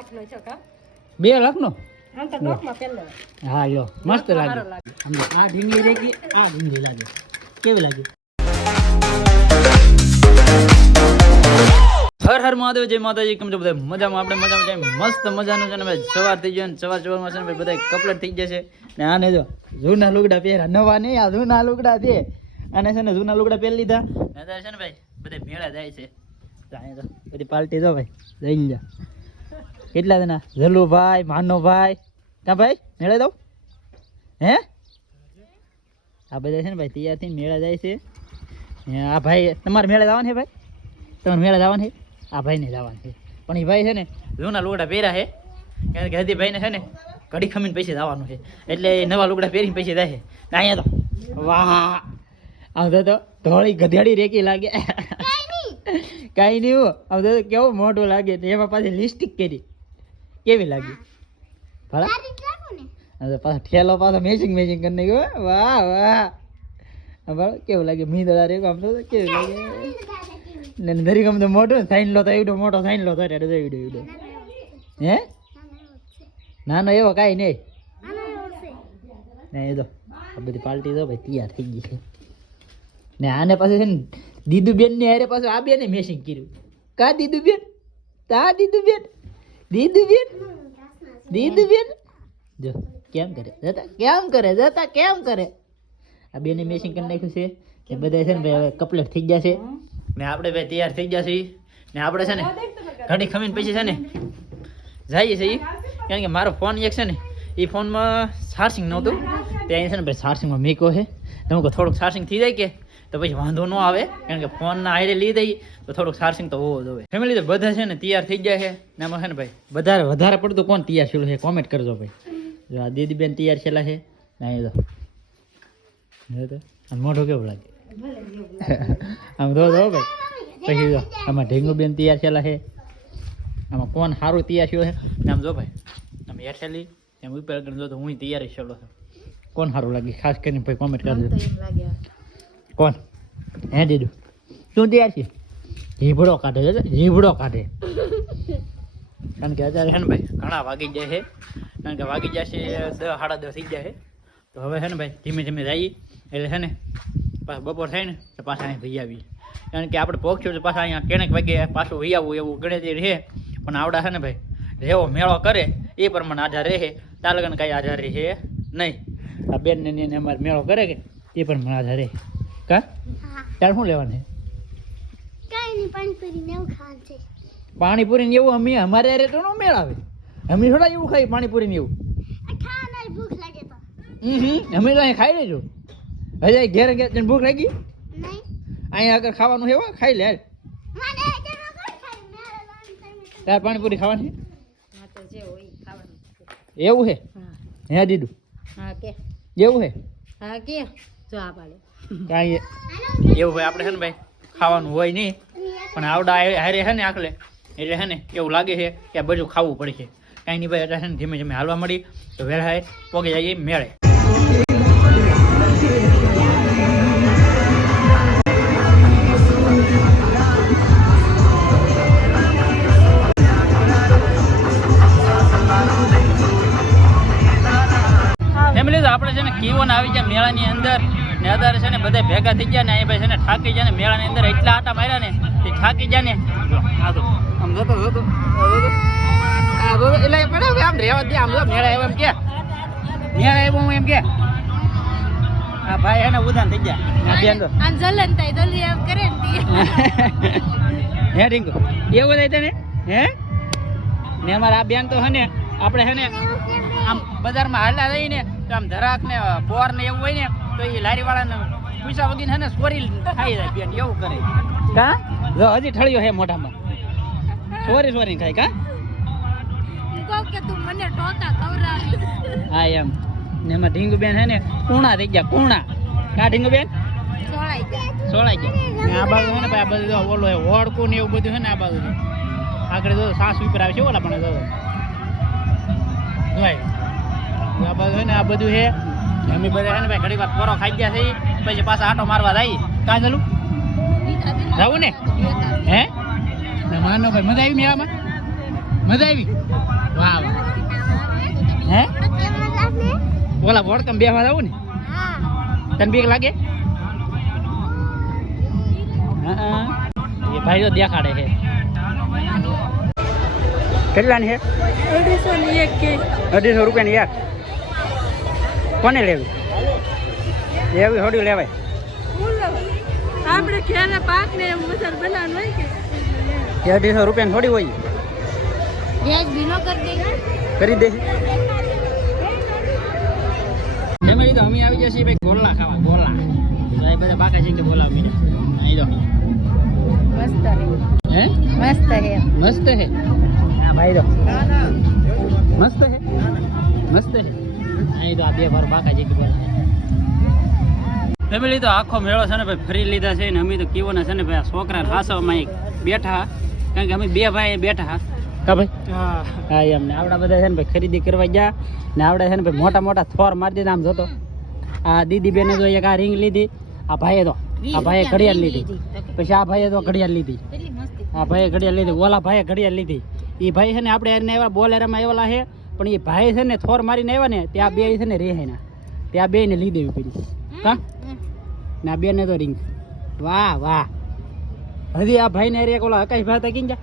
લાખનો છે કા 2 લાખનો આમ તો નોટમાં પેલો હા લો મસ્ત લાગે આ ઢીંગલી રેકી આ ઢીંગલી લાગે કેવી લાગે હર હર મહાદેવ જય માતાજી કેમ છો બધા મજામાં આપણે મજામાં છે મસ્ત મજાનું છે ને ભાઈ સવાર થઈ ગયો ને સવારમાં છે ને ભાઈ બધા કપલેટ થઈ જશે ને આને જો જૂના લુગડા પહેરા નવા નહીં આ જૂના લુગડા છે અને છે ને જૂના લુગડા પહેરી લીધા અત્યારે છે ને ભાઈ બધા મેળા જાય છે તો બધી પાર્ટી જો ભાઈ લઈ જા કેટલા જણા જલુભાઈ માનવભાઈ ક્યાં ભાઈ મેળા દઉં હે આ બધા છે ને ભાઈ તૈયાર થઈને મેળા જાય છે આ ભાઈ તમારે મેળા જવાનું છે ભાઈ તમારે મેળા જવાનું છે આ ભાઈને જવાનું છે પણ એ ભાઈ છે ને જૂના લુગડા પહેર્યા છે કારણ કે હજી ભાઈને છે ને કડી ખમીને પૈસે જવાનું છે એટલે એ નવા લુગડા પહેરીને પૈસે જાય છે અહીંયા તો વાહ આમ તો ધોળી ગધેડી રેકી લાગે કાંઈ નહીં આમ તો કેવું મોટું લાગે એમાં પાછી લિપસ્ટિક કરી કેવી લાગી ભલા પાછો ઠેલો પાછો મેચિંગ કરી નાખ્યો વાહ વાહ બરાબર કેવું લાગે મીંદડા રે આમ તો કેવું લાગે ને દરેક આમ તો મોટું સાઈન લો તો એવડો મોટો સાઈન લો તો એવડો હે નાનો એવો કાંઈ નહીં એ તો આ બધી પાર્ટી તો ભાઈ તૈયાર થઈ ગઈ છે ને આને પાછું છે ને દીદુબેન ની હારે પાછું આ બેને મેચિંગ કર્યું કા દીદુબેન દીદુબેન જો કેમ કરે આ બેને મેચિંગ કરી નાખ્યું છે એ બધા છે ને ભાઈ હવે કપલેટ થઈ ગયા છે ને આપણે ભાઈ તૈયાર થઈ ગયા છીએ ને આપણે છે ને ઘડી ખમીને પછી છે ને જઈએ છીએ કારણ કે મારો ફોન એક છે ને એ ફોનમાં ચાર્જિંગ નહોતું ત્યાં છે ને ભાઈ ચાર્જિંગમાં મૂક્યો છે તો હું થોડુંક ચાર્જિંગ થઈ જાય કે તો પછી વાંધો ન આવે કારણ કે ફોનના આઈડે લઈ દઈએ તો થોડુંક ચાર્જિંગ તો હોવો જોઈએ ફેમિલી તો બધા છે ને તૈયાર થઈ ગયા છે ને એમાં છે ને ભાઈ વધારે પડતું કોણ તૈયાર થયેલું છે કોમેન્ટ કરજો ભાઈ જો આ દીદીબેન તૈયાર થયેલા છે અહીં તો આમ મોઢું કેવું લાગે આમ જો ભાઈ પછી જો આમાં ઢીંગુબેન તૈયાર થયેલા છે આમાં કોણ સારું તૈયાર થયું છે ને આમ જો ભાઈ આમ હેઠેલી એમ ઉપર જો તો હું તૈયાર થયેલો છું કોણ સારું લાગે ખાસ કરીને ભાઈ કોમેન્ટ કરજો કોણ હે દીદુ શું તૈયાર છે જીભડો કાઢે કારણ કે અત્યારે છે ને ભાઈ ઘણા વાગી જાય છે કારણ કે વાગી જશે 10 સાડા 10 થઈ જાય છે તો હવે છે ને ભાઈ ધીમે ધીમે જઈએ એટલે છે ને પાછું બપોર થાય ને તો પાછા અહીંયા ભઈ આવીએ કારણ કે આપણે પહોંચ્યું તો પાછા અહીંયા કેનેક વાગે પાછું ભઈ આવવું એવું ગણે તે રહે પણ આવડા છે ને ભાઈ જેવો મેળો કરે એ પ્રમાણે આધાર રહે તાર લગન કાંઈ આધાર રહે નહીં આ બેનને ને અમારે મેળો કરે કે એ પ્રમાણે આધાર રહે કા તાર શું લેવાનું છે પાણીપુરી ને એવું અમે અમારે યારે તો નો મેળ આવે અમે થોડા એવું ખાઈ પાણીપુરી ને એવું અમે તો અહીંયા ખાઈ લેજો હજે ઘેર ભૂખ લાગી અહીંયા આગળ ખાવાનું છે ખાઈ લે તાર પાણીપુરી ખાવાની એવું છે હે દીદુ એવું છે કાંઈ એવું ભાઈ આપણે છે ને ભાઈ ખાવાનું હોય નહીં પણ આવડા હારે છે ને આખલે એટલે છે ને એવું લાગે છે કે આ બધું ખાવું પડશે કાંઈ નહીં ભાઈ એટલે છે ને ધીમે ધીમે હાલવા મળી તો વેળાએ પોગી જઈએ મેળે ફેમિલી તો આપણે છે ને કીવોન આવી જાય મેળાની અંદર ને અત્યારે છે ને બધા ભેગા થઈ ગયા ને અહીં ભાઈ છે ને થાકી જાય ને મેળાની અંદર એટલા આટા માર્યા ને તે થાકી જાય ને આમ જોતો એટલે પડે આમ રહેવા દે આમ જો મેળા આવ્યો એમ કે મેળા આવ્યો એમ કે હા ભાઈ એને ઉધાન થઈ ગયા આમ જલન થાય જલ્દી એમ કરે હે રિંકુ એવું થાય તને હે ને અમારા આ બેન તો છે ને આપણે છે ને આમ બજારમાં હાલા રહીને તો આમ ધરાક ને પોર ને એવું હોય ને તો એ લારી વાળાને પૈસા વગીને છે ને સોરી ખાઈ જાય બેન એવું કરે કા જો હજી ઠળિયો હે મોઢામાં સોરી ખાય કા કે તું મને ટોકા ખવરાવી હા એમ ને એમાં ઢીંગુબેન છે ને કુણા થઈ ગયા કુણા કા ઢીંગુબેન સોળાઈ ગયા ને આ બાજુ છે ને ભાઈ આ બધું ઓલો હોડકું ને એવું બધું છે ને આ બાજુ આગળ જો સાસ ઉપર આવે છે ઓલા પણ જો આ બાજુ છે ને આ બધું છે અમે બધા છે ને ભાઈ ઘડીક વાર પોરો ખાઈ ગયા છે પછી પાછા આટો મારવા જાય કાં ચાલુ જવું ને હે માનો ભાઈ મજા આવી મેળામાં મજા આવી વાહ વાહ હે ઓલા વોડકમ બેહવા આવું ને તને બીક લાગે હા એ ભાઈ તો દેખાડે છે કેટલાની છે 250 રૂપિયાની એક કોને લેવી એવી થોડી લેવાય આપણે ઘરે પાક ને મસાલ બનાવવાનું હોય કે 250 રૂપિયાની થોડી હોય ગેસ ભીનો કરી દે ફેમિલી તો અમે આવી જશે ભાઈ ગોલા ખાવા ગોલા ભાઈ બધા બાકા છે કે બોલાવ મીને અહીં તો મસ્ત હે મસ્ત હે મસ્ત હે હા ભાઈ તો મસ્ત હે મસ્ત હે અહીં તો આ બે ભર બાકા છે કે બોલા ફેમિલી તો આખો મેળો છે ને ભાઈ ફરી લીધા છે ને અમે તો કેવો ને છે ને ભાઈ છોકરા હાસવામાં એક બેઠા કારણ કે અમે બે ભાઈ બેઠા કા ભાઈ હા એમ ને આવડા બધા છે ને ભાઈ ખરીદી કરવા ગયા ને આવડે છે ને ભાઈ મોટા મોટા થોર મારી દીધા આમ જોતો આ દીદી બેને તો એક આ રિંગ લીધી આ ભાઈએ ઘડિયાળ લીધી પછી આ ભાઈએ તો ઘડિયાળ લીધી આ ભાઈએ ઘડિયાળ લીધી ઓલા ભાઈએ ઘડિયાળ લીધી એ ભાઈ છે ને આપણે એને એવા બોલેરામાં એવાલા છે પણ એ ભાઈ છે ને થોર મારીને આવ્યા ને ત્યાં બે છે ને રેહાય ત્યાં બે ને લીધી એવી પડી કા ના બે ને તો રિંગ વાહ વાહ હજી આ ભાઈ ને એક ઓલા આકાશ ભાઈ હતા કિંજા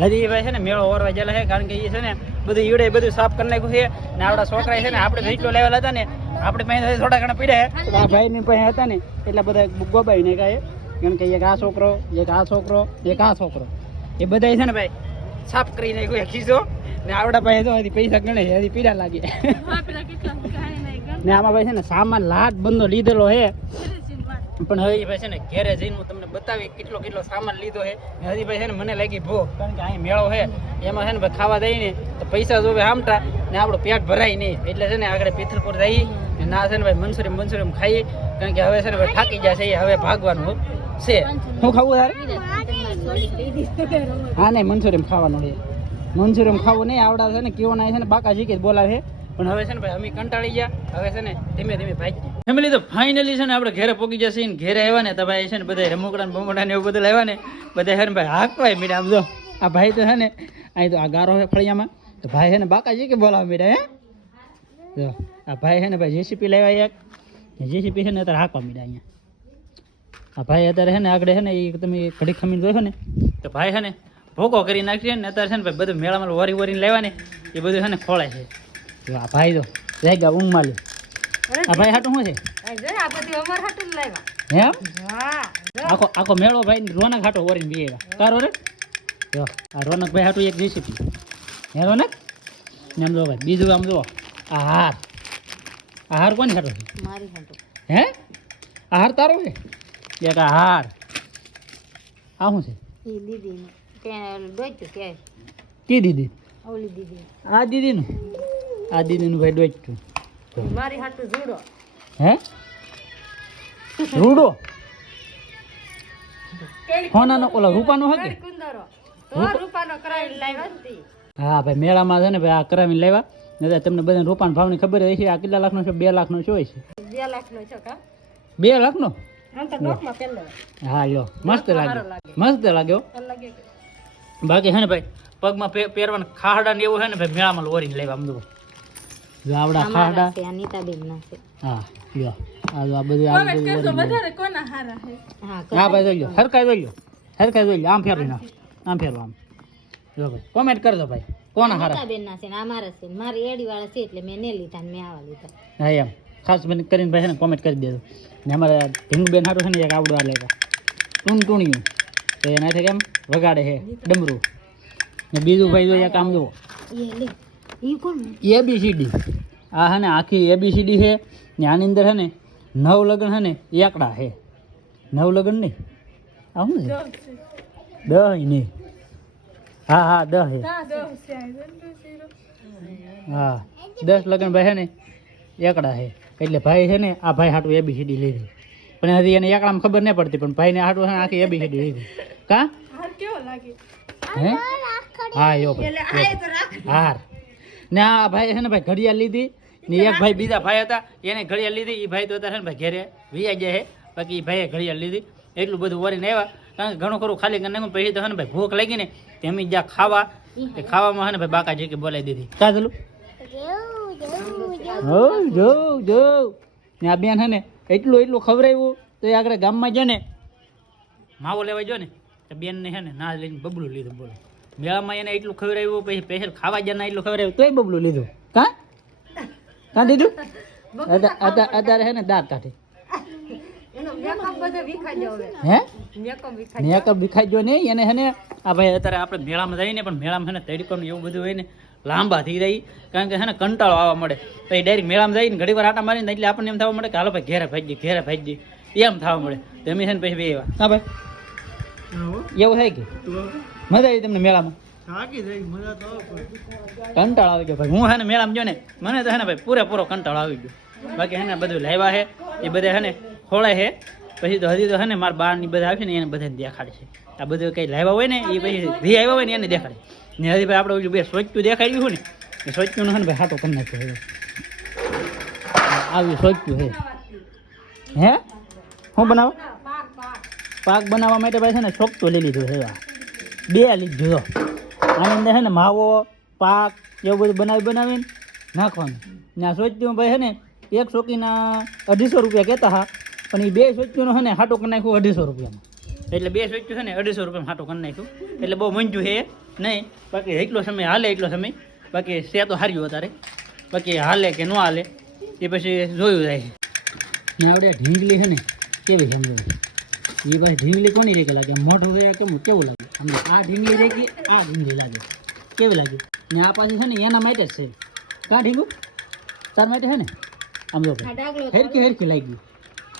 હજી ભાઈ છે ને મેળો ઓરવા ગયેલા છે કારણ કે એ છે ને બધું ઈડે બધું સાફ કરી નાખ્યું છે ને આપણા છોકરા છે ને આપણે જેટલો લેવલ હતા ને આપણે પાસે થોડા ઘણા પીડ્યા આ ભાઈ ની પાસે હતા ને એટલા બધા ગોબાઈ ને કાંઈ કારણ કે એક આ છોકરો એક આ છોકરો એક આ છોકરો એ બધા છે ને ભાઈ સાફ કરી નાખ્યું ખીસો ને આવડા પાસે તો હજી પૈસા ગણે હજી પીડા લાગે ને આમાં ભાઈ છે ને સામાન લાટ બંધો લીધેલો છે પણ હવે ભાઈ છે ને ઘેરે જઈને હું તમને બતાવી કેટલો સામાન લીધો છે હજી ભાઈ છે ને મને લાગી ભૂખ કારણ કે અહીં મેળો છે એમાં છે ને ભાઈ ખાવા દઈ ને તો પૈસા જોવે આમટા ને આપણું પેટ ભરાય નહીં એટલે છે ને આગળ પિથલપુર જઈએ ને ના છે ને ભાઈ મંચુરિયમ ખાઈએ કારણ કે હવે છે ને ભાઈ થાકી જાય છે હવે ભાગવાનું છે શું ખાવું તારે હા નહીં મંચુરિયમ ખાવાનું છે મંચુરિયમ ખાવું નહીં આવડા છે ને કેવો ના છે ને બાકા શીખી બોલાવે પણ હવે છે ને ભાઈ અમે કંટાળી ગયા હવે છે ને ધીમે ધીમે ભાગી ફેમિલી તો ફાઇનલી છે ને આપણે ઘરે પહોંચી જશે ને ઘરે આવ્યા ને તો ભાઈ છે ને બધા રમકડા ને બમકડા ને એવું બધું લાવ્યા ને બધા છે ને ભાઈ હાકવાય મીડા આમ જો આ ભાઈ તો છે ને અહીં તો આ ગારો છે ફળિયામાં તો ભાઈ છે ને બાકાજી કે બોલાવા મીડા હે જો આ ભાઈ છે ને ભાઈ જેસીપી લાવ્યા એક જેસીપી છે ને અત્યારે હાકવા મીડા અહીંયા આ ભાઈ અત્યારે છે ને આગળ છે ને એ તમે ઘડી ખમીને જોયો ને તો ભાઈ છે ને ભોગો કરી નાખીએ ને અત્યારે છે ને ભાઈ બધું મેળામાં વરીને લેવા ને એ બધું છે ને ખોળે છે જો આ ભાઈ તો જાય ગયા ઊંઘમાં લે આ ભાઈ હાટું શું છે એમ આખો મેળો ભાઈ રોનક હાટો વરીને બી કારો રે જો આ રોનક ભાઈ હાટું એક જેસીપી હે રોનક ને આમ જો ભાઈ બીજું આમ જો આ હાર કોની હાટો છે મારી હાટો હે આ હાર તારો છે એક આ હાર આ શું છે ઈ દીદી કી દીદી ઓલી દીદી આ દીદીનું ભાઈ ડોચ્યું મારી હાટું જુડો હે રૂડો હોનાનો ઓલા રૂપાનો હકે રૂપાનો કરાવીને લાવ્યા હા ભાઈ મેળામાં છે ને ભાઈ આ કરાવીને લાવ્યા ને તમને બધાને રૂપાના ભાવની ખબર હશે આ કેટલા લાખનો છે 2 લાખનો શું છે 2 લાખનો છે કા 2 લાખનો હા લ્યો મસ્ત લાગ્યો બાકી છે ને ભાઈ પગમાં પહેરવાના ખાડા ને એવું છે ને ભાઈ મેળામાં ઓરીને લેવા આમ જો આવડા ખાડા હા લ્યો આ બધું હા ભાઈ જોઈ લો હરકાઈ જોઈ લો આમ ફેરવી નાખ આમ ફેરવા આમ જો ભાઈ કોમેન્ટ કરજો ભાઈ કોના હારા બેન ના છે ને અમારા છે મારી એડી વાળા છે એટલે મેં ને લીધા ને મેં આવા લીધા હા એમ ખાસ કરીને ભાઈ છે ને કોમેન્ટ કરી દેજો ને અમારા ઢીંગ બેન હાટું છે ને એક આવડું આ લેવા ટૂણ્યું તો એનાથી કેમ વગાડે છે ડમરું ને બીજું ભાઈ જો એક આમ જુઓ ABCD આ છે ને આખી ABCD છે ને આની અંદર છે ને 9 લગ્ન છે ને એકડા છે 9 લગ્ન નહીં આ શું છે 10 નહીં હા 10 છે હા 10 લગ્ન ભાઈ છે ને એકડા છે એટલે ભાઈ છે ને આ ભાઈ હાટું ABCD લીધી પણ હજી એને એકડામાં ખબર નહીં પડતી પણ ભાઈને હાટું છે ને આખી ABCD લીધી કા હે હા યો હાર ને આ ભાઈ છે ને ભાઈ ઘડિયાળ લીધી ને એક ભાઈ બીજા ભાઈ હતા એને ઘડિયાળ લીધી એ ભાઈ તો અત્યારે છે ને ભાઈ ઘેરે વિયા ગયા છે બાકી એ ભાઈએ ઘડિયાળ લીધી એટલું બધું વરીને આવ્યા કારણ કે ઘણું ખરું ખાલી કરી નાખ્યું પછી તો હે ને ભાઈ ભૂખ લાગી ને તેમ જ્યાં ખાવા તે ખાવામાં હે ને ભાઈ બાકાજી કે બોલાવી દીધી કાજલું જો જો ને આ બેન હે ને એટલું ખવડાવ્યું તો એ આગળ ગામમાં જો ને માવો લેવા જો ને તો બેન ને હે ને ના લઈને બબલું લીધું બોલો મેળામાં એને એટલું ખવડાવ્યું પછી સ્પેશિયલ ખાવા જના એટલું ખવડાવ્યું તોય બબલું લીધું કાં દીધું અત્યારે હે ને દાંત કાઢી હે મેકઅપ વિખાઈ ગયો નહીં એને હે ને આ ભાઈ અત્યારે આપણે મેળામાં જઈએ ને પણ મેળામાં હે ને તડકોનું એવું બધું હોય ને લાંબા થઈ જાય કારણ કે હે ને કંટાળો આવવા મળે તો એ ડાયરેક્ટ મેળામાં જઈને ઘડી વાર આટા મારીને એટલે આપણને એમ થવા મળે કે હાલો ભાઈ ઘેરે ભાઈ એમ થવા મળે તો એમ છે ને પછી બે એવા હા ભાઈ એવું થાય કે મજા આવી તમને મેળામાં કંટાળો આવી ગયો ભાઈ હું હે ને મેળામાં જો ને મને તો હે ને ભાઈ પૂરેપૂરો કંટાળો આવી ગયો બાકી હે ને બધું લાવ્યા છે એ બધા હે ને ખોળાય છે પછી તો હજી તો હે ને મારા બાર ની બધા આવે ને એને બધાને દેખાડે છે આ બધું કંઈ લાવ્યા હોય ને એ પછી જે આવ્યા હોય ને એને દેખાડે ને હજી ભાઈ આપણે બે સોચતું દેખાડ્યું હોય ને એ સોચતું હે ને ભાઈ હાટો કરી નાખ્યો આવી સોચતું છે હે શું બનાવો પાક બનાવવા માટે ભાઈ છે ને સોચતું લઈ લીધું છે બે લીધું જો આની અંદર છે ને માવો પાક એવું બધું બનાવીને નાખવાનું ને આ સોચતું ભાઈ છે ને એક ચોકીના 250 રૂપિયા કહેતા હા પણ એ બે સોચીનું છે ને હાટો કરી નાખ્યું 250 રૂપિયામાં એટલે બે સોચ્યું છે ને 250 રૂપિયામાં હાટો કરી નાખ્યું એટલે બહુ મંજું છે નહીં બાકી એટલો સમય હાલે એટલો સમય બાકી છે તો હાર્યું અત્યારે બાકી હાલે કે ન હાલે એ પછી જોયું જાય ને આપણે ઢીંગલી છે ને કેવી સમજો એ પાછી ઢીંગલી કોની રેકે લાગે મોઢું થયા કેવું લાગે સમજો આ ઢીંગલી રેકી આ ઢીંગલી લાગે કેવી લાગે ને આ પાછી છે ને એના માટે જ છે કાં ઢીંગું તાર માટે છે ને આમ જો હેરખી લાગી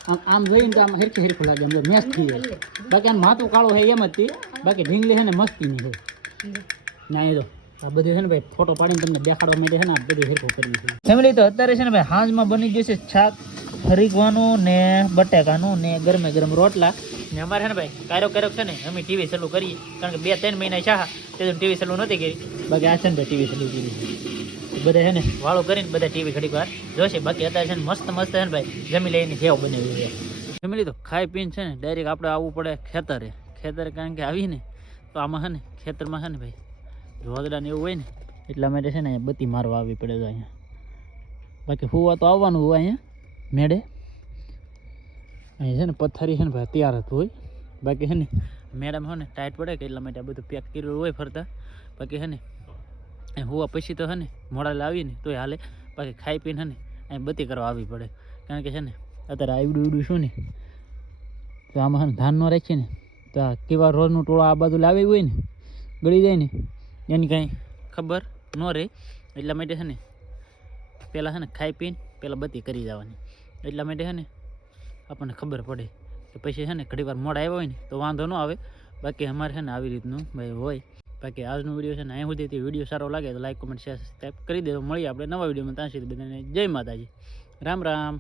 આમ જોઈને તો આમ હેરખું લાગે આમ મેચ થઈ જાય બાકી આમ માથું કાળું છે એમ જ થી બાકી ઢીંગલી છે ને મસ્તીની છે ના એ તો આ બધું છે ને ભાઈ ફોટો પાડીને તમને દેખાડવા માટે છે ને આ બધું હેરખું કર્યું છે ફેમિલી તો અત્યારે છે ને ભાઈ હાંજમાં બની જશે શાક હરીગવાનું ને બટેકાનું ને ગરમે ગરમ રોટલા ને અમારે છે ને ભાઈ ક્યારેક છે ને અમે ટીવી ચાલુ કરીએ કારણ કે 2-3 મહિના ચાહા તે ટીવી ચાલુ નહોતી કરી બાકી આ છે ને ટીવી ચાલુ કરી બધા છે ને વાળો કરીને બધા ટીવી ઘડીક વાર જોશે બાકી અત્યારે છે ને મસ્ત છે ને ભાઈ જમી લઈને સેવ બનાવી છે ફેમિલી તો ખાઈ પીને છે ને ડાયરેક્ટ આપણે આવવું પડે ખેતરે કારણ કે આવીને તો આમાં છે ને ખેતરમાં છે ને ભાઈ રોદડા ને એવું હોય ને એટલા માટે છે ને બત્તી મારવા આવી પડે તો અહીંયા બાકી હુવા તો આવવાનું હોય અહીંયા મેળે અહીં છે ને પથ્થરી છે ને ભાઈ તૈયાર હતું હોય બાકી છે ને મેળામાં છે ને ટાઈટ પડે કે એટલા માટે આ બધું પેક કરેલું હોય ફરતા બાકી છે ને અહીં હુવા પછી તો છે ને મોડા લાવીને તોય હાલે બાકી ખાઈ પીને છે ને અહીં બત્તી કરવા આવી પડે કારણ કે છે ને અત્યારે આવડું શું ને તો આમાં છે ને ધાન ન રાખીએ ને તો આ કેવા રોજનું ટોળો આ બાજુ લાવી હોય ને ગળી જાય ને એની કાંઈ ખબર ન રહે એટલા માટે છે ને પહેલાં છે ને ખાઈ પીને પહેલાં બત્તી કરી જવાની એટલા માટે છે ને આપણને ખબર પડે કે પછી છે ને ઘણી વાર મોડા આવ્યા હોય ને તો વાંધો ન આવે બાકી અમારે છે ને આવી રીતનું ભાઈ હોય બાકી આજનો વિડીયો છે ને અહીં સુધી વિડીયો સારો લાગે તો લાઈક કોમેન્ટ શેર સબસ્ક્રાઈબ કરી દેજો મળીએ આપણે નવા વિડીયોમાં ત્યાં સુધી બધાને જય માતાજી રામ રામ